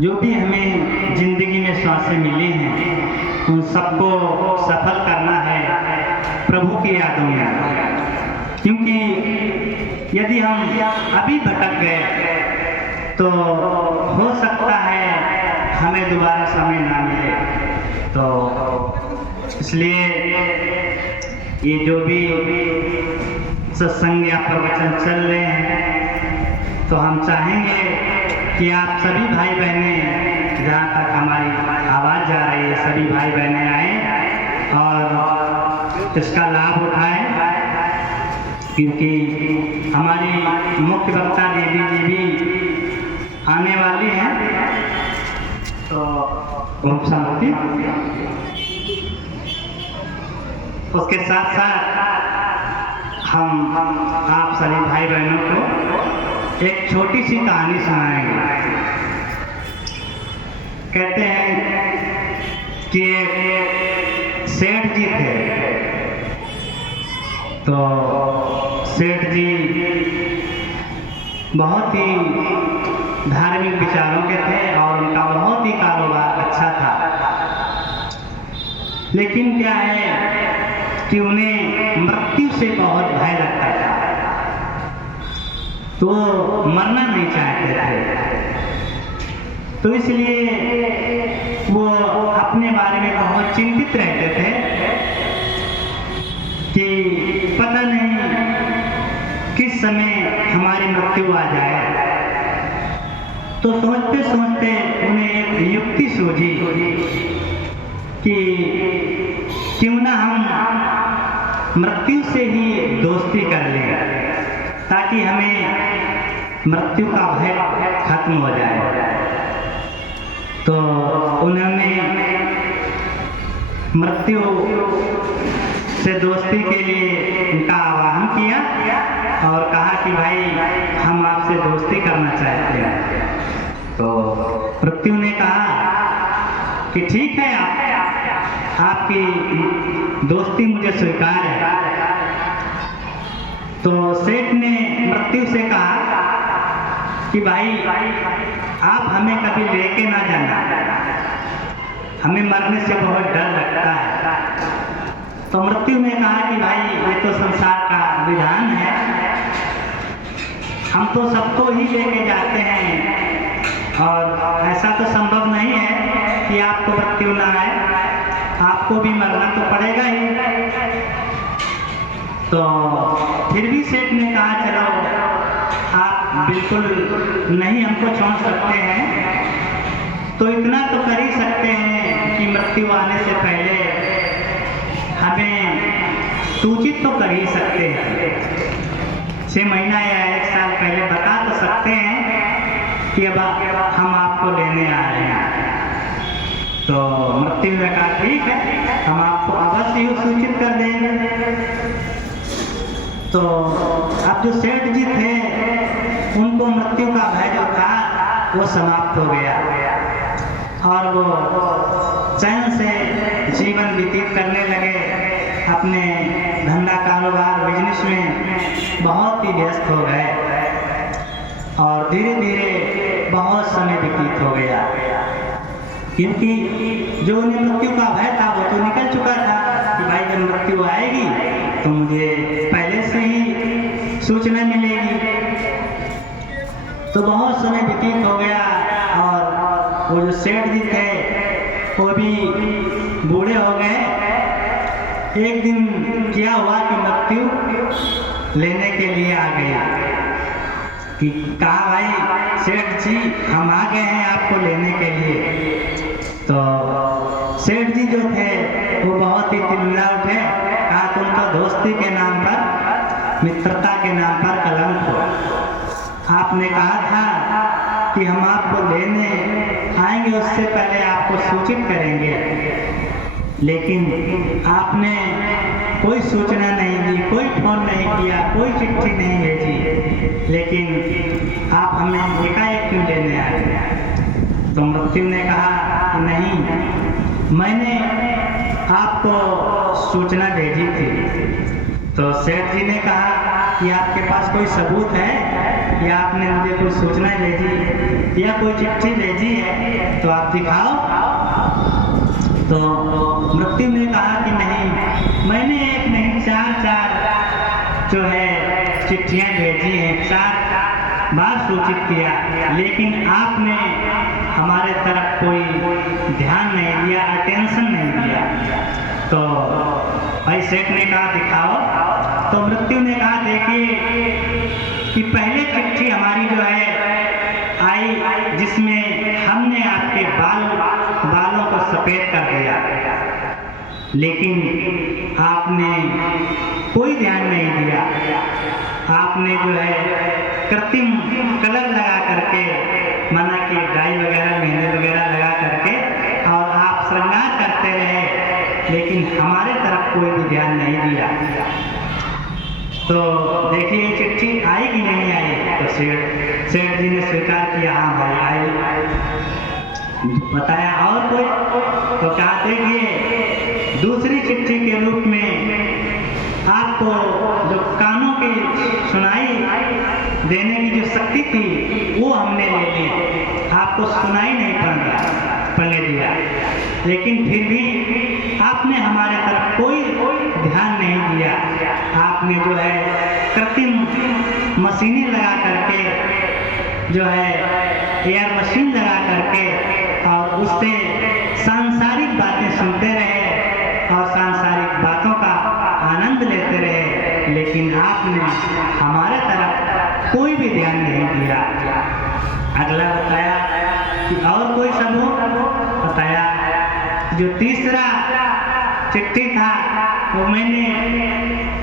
जो भी हमें जिंदगी में श्वासें मिली हैं उन सबको सफल करना है प्रभु की यादों में। क्योंकि यदि हम अभी भटक गए तो हो सकता है हमें दोबारा समय ना मिले। तो इसलिए ये जो भी सत्संग या प्रवचन चल रहे हैं तो हम चाहेंगे कि आप सभी भाई बहनें, जहाँ तक हमारी आवाज़ जा रही है, सभी भाई बहनें आएँ और इसका लाभ उठाएं। क्योंकि हमारी मुख्य वक्ता देवी जी भी आने वाली हैं। तो ओम शांति। उसके साथ साथ हम आप सभी भाई बहनों को एक छोटी सी कहानी सुनाएंगे। कहते हैं कि एक सेठ जी थे। तो सेठ जी बहुत ही धार्मिक विचारों के थे और उनका बहुत ही कारोबार अच्छा था। लेकिन क्या है कि उन्हें मृत्यु से बहुत भय लगता था, तो मरना नहीं चाहते थे। तो इसलिए वो अपने बारे में बहुत चिंतित रहते थे कि पता नहीं किस समय हमारी मृत्यु आ जाए। तो सोचते सोचते उन्हें एक युक्ति सूझी कि क्यों ना हम मृत्यु से ही दोस्ती कर लें, ताकि हमें मृत्यु का भय खत्म हो जाए। तो उन्होंने मृत्यु से दोस्ती के लिए उनका आह्वान किया और कहा कि भाई हम आपसे दोस्ती करना चाहते हैं। तो मृत्यु ने कहा कि ठीक है, आपकी दोस्ती मुझे स्वीकार है। तो सेठ ने मृत्यु से कहा कि भाई आप हमें कभी लेके ना जाना, हमें मरने से बहुत डर लगता है। तो मृत्यु ने कहा कि भाई ये तो संसार का विधान है, हम तो सबको ही लेके जाते हैं और ऐसा तो संभव नहीं है कि आपको मृत्यु ना आए, आपको भी मरना तो पड़ेगा ही। तो फिर भी सेठ ने कहा चलो आप बिल्कुल नहीं हमको छोड़ सकते हैं, तो इतना तो कर ही सकते हैं कि मृत्यु आने से पहले हमें सूचित तो कर ही सकते हैं। 6 महीना या 1 साल पहले बता तो सकते हैं कि अब हम आपको लेने आ रहे हैं। तो मृत्यु ने कहा ठीक है, हम आपको अवश्य ही सूचित कर देंगे। तो अब जो सेठ जी थे उनको मृत्यु का भय जो था वो समाप्त हो गया और वो चैन से जीवन व्यतीत करने लगे। अपने धंधा कारोबार बिजनेस में बहुत ही व्यस्त हो गए और धीरे धीरे बहुत समय व्यतीत हो गया। क्योंकि जो उन्हें मृत्यु का भय था वो तो निकल चुका था कि भाई जब मृत्यु आएगी तो मुझे पहले से ही सूचना मिलेगी। तो बहुत समय व्यतीत हो गया और वो जो सेठ जी थे वो भी बूढ़े हो गए। एक दिन क्या हुआ कि मृत्यु लेने के लिए आ गई कि कहा भाई सेठ जी हम आ गए हैं आपको लेने के लिए। तो सेठ जी जो थे वो बहुत ही चिल्ला उठे, कहा तुम तो दोस्ती के नाम पर, मित्रता के नाम पर कलंक हो। आपने कहा था कि हम आपको लेने आएंगे, उससे पहले आपको सूचित करेंगे, लेकिन आपने कोई सूचना नहीं दी, कोई फोन नहीं किया, कोई चिट्ठी नहीं भेजी, लेकिन आप हमें एकाएक क्यों लेने आए? तो मृत्यु ने कहा कि नहीं, मैंने आपको सूचना भेजी थी। तो सेठ जी ने कहा कि आपके पास कोई सबूत है? या आपने मुझे कोई सूचना भेजी या कोई चिट्ठी भेजी है तो आप दिखाओ। तो मृत्यु ने कहा कि नहीं, मैंने एक नहीं चार जो है चिट्ठियां भेजी हैं, 4 बार सूचित किया, लेकिन आपने हमारे तरफ कोई ध्यान नहीं दिया, अटेंशन नहीं दिया। तो भाई सेठ ने कहा दिखाओ। तो मृत्यु ने कहा देखिए कि पहले चिट्ठी हमारी जो है आई जिसमें हमने आपके बालों को सफेद कर दिया, लेकिन आपने कोई ध्यान नहीं दिया। आपने जो है कृत्रिम कलर लगा करके, माना कि डाई वगैरह मेहंदी वगैरह लगा करके और आप श्रृंगार करते रहे, लेकिन हमारे तरफ कोई भी ध्यान नहीं दिया। तो देखिए ये चिट्ठी आई कि नहीं आई। तो सेठ जी ने स्वीकार किया, हाँ भाई आई। बताया और कोई? तो कहा देखिए दूसरी चिट्ठी के रूप में आपको जो कानों की सुनाई देने की जो शक्ति थी वो हमने ले ली, आपको सुनाई नहीं पड़ने दिया, लेकिन फिर भी आपने हमारे तरफ कोई ध्यान नहीं दिया। आपने जो है कृत्रिम मशीनें लगा करके जो है एयर मशीन लगा करके और उससे सांसारिक बातें सुनते रहे और सांसारिक बातों का आनंद लेते रहे, लेकिन आपने हमारे तरफ कोई भी ध्यान नहीं दिया। अगला बताया कि और कोई सबूत? बताया जो तीसरा चिट्ठी था वो मैंने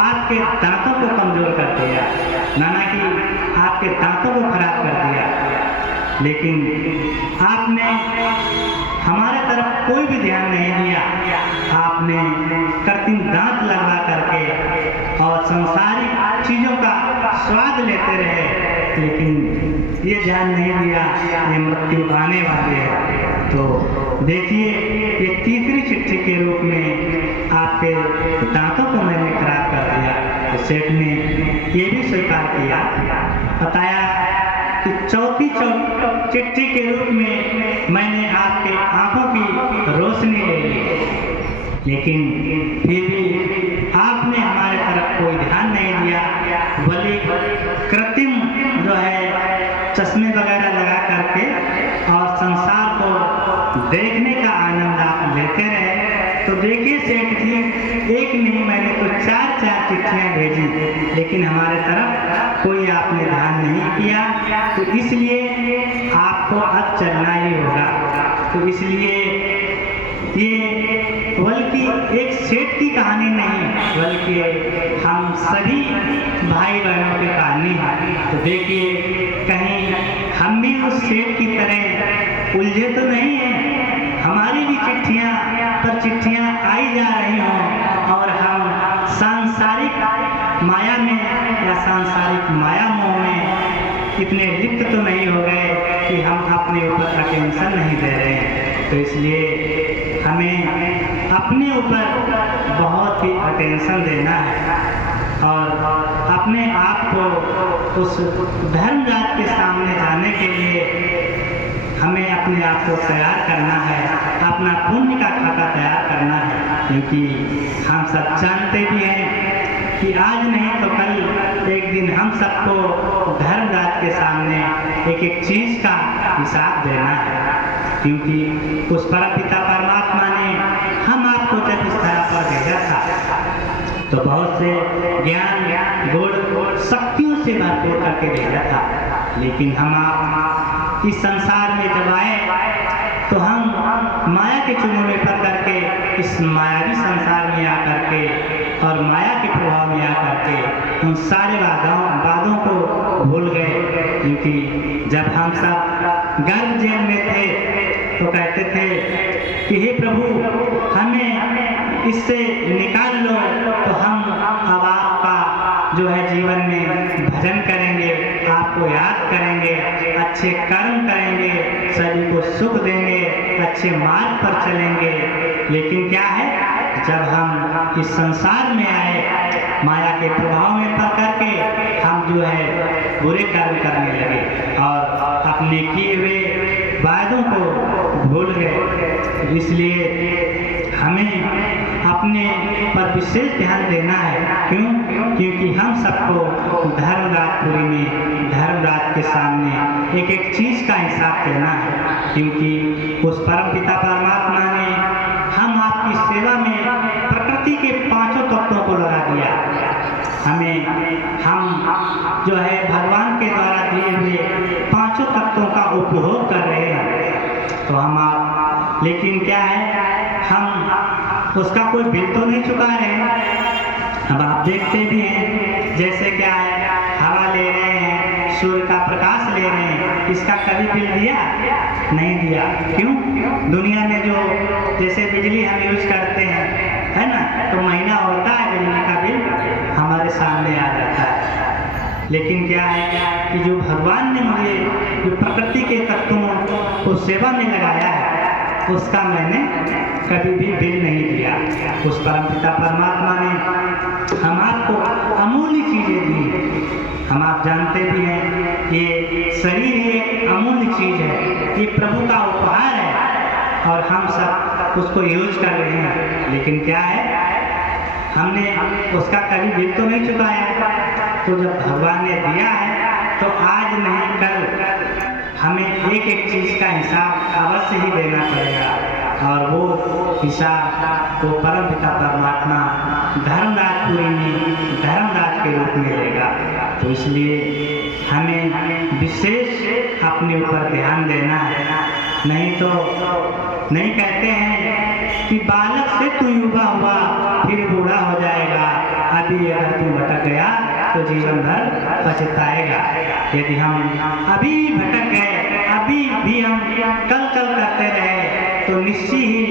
आपके दांतों को कमजोर कर दिया, नाना कि आपके दांतों को खराब कर दिया, लेकिन आपने हमारे तरफ कोई भी ध्यान नहीं दिया। आपने कृत्रिम दांत लगा करके और संसारिक चीजों का स्वाद लेते रहे, लेकिन ये ध्यान नहीं दिया ये मृत्यु आने वाली है। तो देखिए ये तीसरी चिट्ठी के रूप में आपके दांतों को मैंने खराब कर दिया। तो सेठ ने ये भी स्वीकार किया। बताया कि चौथी चिट्ठी के रूप में मैंने आपके आंखों की रोशनी ले ली, लेकिन फिर भी आपने हमारे तरफ कोई ध्यान नहीं दिया, बल्कि कृत्रिम जो है चश्मे वगैरह लगा करके और संसार को देखने का आनंद आप लेते रहे। तो देखिए सेठ जी, एक नहीं मैंने तो 4 चिट्ठियां भेजी, लेकिन हमारे तरफ कोई आपने ध्यान नहीं किया। तो इसलिए आपको अब चलना ही होगा। तो इसलिए ये बल्कि एक सेठ की कहानी नहीं, बल्कि हम सभी भाई बहनों की कहानी है। तो देखिए कहीं हम भी उस सेठ की तरह उलझे तो नहीं है, हमारी भी चिट्ठियां पर चिट्ठियां आई जा रही हों और हम सांसारिक माया में या सांसारिक माया मोह में इतने लिप्त तो नहीं हो गए कि हम अपने ऊपर अटेंशन नहीं दे रहे हैं। तो इसलिए हमें अपने ऊपर बहुत ही अटेंशन देना है और अपने आप को उस धर्मराज के सामने जाने के लिए हमें अपने आप को तैयार करना है, अपना पुण्य का खाता तैयार करना है, क्योंकि हम सब जानते भी हैं कि आज नहीं तो कल एक दिन हम सबको धर्मराज के सामने एक एक चीज का हिसाब देना है। क्योंकि उस परमपिता परमात्मा ने हम आपको जब इस धरा पर भेजा था तो बहुत से ज्ञान गुण शक्तियों से भरपूर करके भेजा था, लेकिन हम आप इस संसार में जब आए तो हम माया के चुंगल में पड़ करके इस मायावी संसार में आकर के और माया के प्रभाव में आकर के उन सारे वादों को भूल गए। क्योंकि जब हम सब गर्भ जेल में थे तो कहते थे कि हे प्रभु हमें इससे निकाल लो, तो हम अब आपका जो है जीवन में भजन करेंगे, आपको याद करेंगे, अच्छे कर्म करेंगे, सभी को सुख देंगे, अच्छे मार्ग पर चलेंगे। लेकिन क्या है, जब हम इस संसार में आए, माया के प्रभाव में पड़ करके हम जो है बुरे कर्म करने लगे और अपने किए हुए वायदों को भूल गए। इसलिए हमें अपने पर विशेष ध्यान देना है। क्यों? क्योंकि हम सबको धर्मराजपुरी में, धर्मराज के सामने एक एक चीज का हिसाब देना है। क्योंकि उस परम पिता परमात्मा ने हम आपकी सेवा में प्रकृति के पांचों तत्वों को लगा दिया। हम जो है भगवान के द्वारा दिए हुए पांचों तत्वों का उपभोग कर रहे हैं। तो हम आप, लेकिन क्या है, हम उसका कोई बिल तो नहीं चुका रहे हैं। अब आप देखते भी हैं, जैसे क्या है, हवा ले रहे हैं, सूर्य का प्रकाश ले रहे हैं, इसका कभी बिल दिया? नहीं दिया। क्यों? दुनिया में जो जैसे बिजली हम यूज करते हैं, है ना, तो महीना होता है बिजली का बिल हमारे सामने आ जाता है। लेकिन क्या है कि जो भगवान ने मुझे जो प्रकृति के तत्वों को सेवा में लगाया है, उसका मैंने कभी भी बिल नहीं दिया। उस परम पिता परमात्मा ने हम आपको अमूल्य चीजें दी। हम आप जानते भी हैं, ये शरीर ही एक अमूल्य चीज है, ये प्रभु का उपहार है और हम सब उसको यूज कर रहे हैं। लेकिन क्या है, हमने उसका कभी बिल तो नहीं चुकाया। तो जब भगवान ने दिया है तो आज नहीं कल हमें एक एक चीज का हिसाब अवश्य ही देना पड़ेगा। और वो हिसाब वो परम पिता परमात्मा धर्मराजपुरी में धर्मराज के रूप में लेगा। तो इसलिए हमें विशेष अपने ऊपर ध्यान देना है। नहीं तो नहीं कहते हैं कि बालक से तू युवा हुआ फिर बूढ़ा हो जाएगा, अभी अगर तू भटक गया तो जीवन भर पछताएगा। यदि हम अभी भटक गए, अभी भी हम कल कल करते रहे, तो निश्चित ही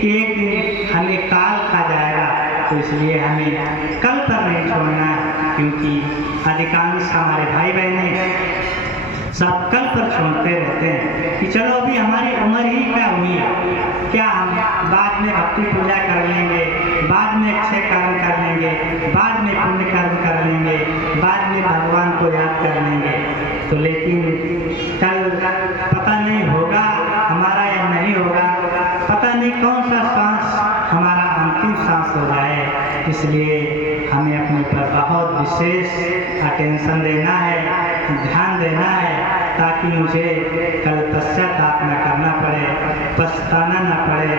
कि एक दिन हमें काल खा जाएगा। तो इसलिए हमें कल पर नहीं छोड़ना है। क्योंकि अधिकांश हमारे भाई बहनें सब कल पर छोड़ते रहते हैं कि चलो अभी हमारी उम्र ही क्या हुई है, क्या हम बाद में भक्ति पूजा कर लेंगे, बाद में अच्छे कर्म कर लेंगे, बाद में पुण्य कर्म कर लेंगे, बाद में भगवान को याद कर लेंगे। तो लेकिन कल पता नहीं होगा हमारा या नहीं होगा, पता नहीं कौन सा सांस हमारा अंतिम सांस हो जाए। इसलिए हमें अपने पर बहुत विशेष अटेंशन देना है, ध्यान देना है, ताकि मुझे कल पश्चाताप न करना पड़े, पछताना न पड़े,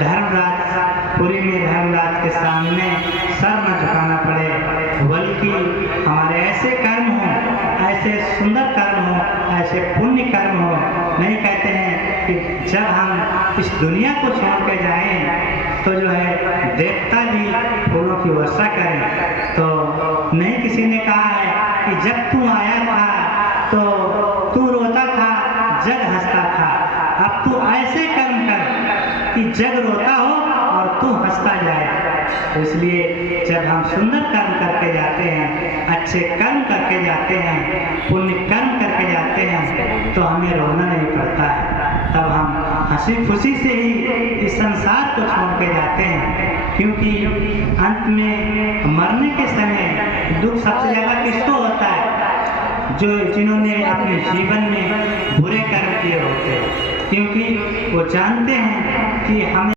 धर्मराजपुरी में धर्मराज के सामने सर न झुकाना पड़े, बल्कि हमारे ऐसे कर्म हों, ऐसे सुंदर कर्म हों, ऐसे पुण्य कर्म हों। नहीं कहते हैं कि जब हम इस दुनिया को छोड़ के जाएं तो जो है देवता भी फूलों की वर्षा करें। तो नहीं, किसी ने कहा है कि जब तू आया था तो तू रोता था, जग हंसता था। अब तू ऐसे कर्म कर कि जग रोता हो और तू हंसता जाए। तो इसलिए जब हम सुंदर कर्म करके जाते हैं, अच्छे कर्म करके जाते हैं, पुण्य कर्म करके जाते हैं, तो हमें रोना नहीं पड़ता है। तब हम हंसी खुशी से ही इस संसार को छोड़ के जाते हैं। क्योंकि अंत में मरने के समय दुख सबसे ज्यादा किसको होता है? जिन्होंने अपने जीवन में बुरे कर्म किए होते हैं। क्योंकि वो जानते हैं कि हमें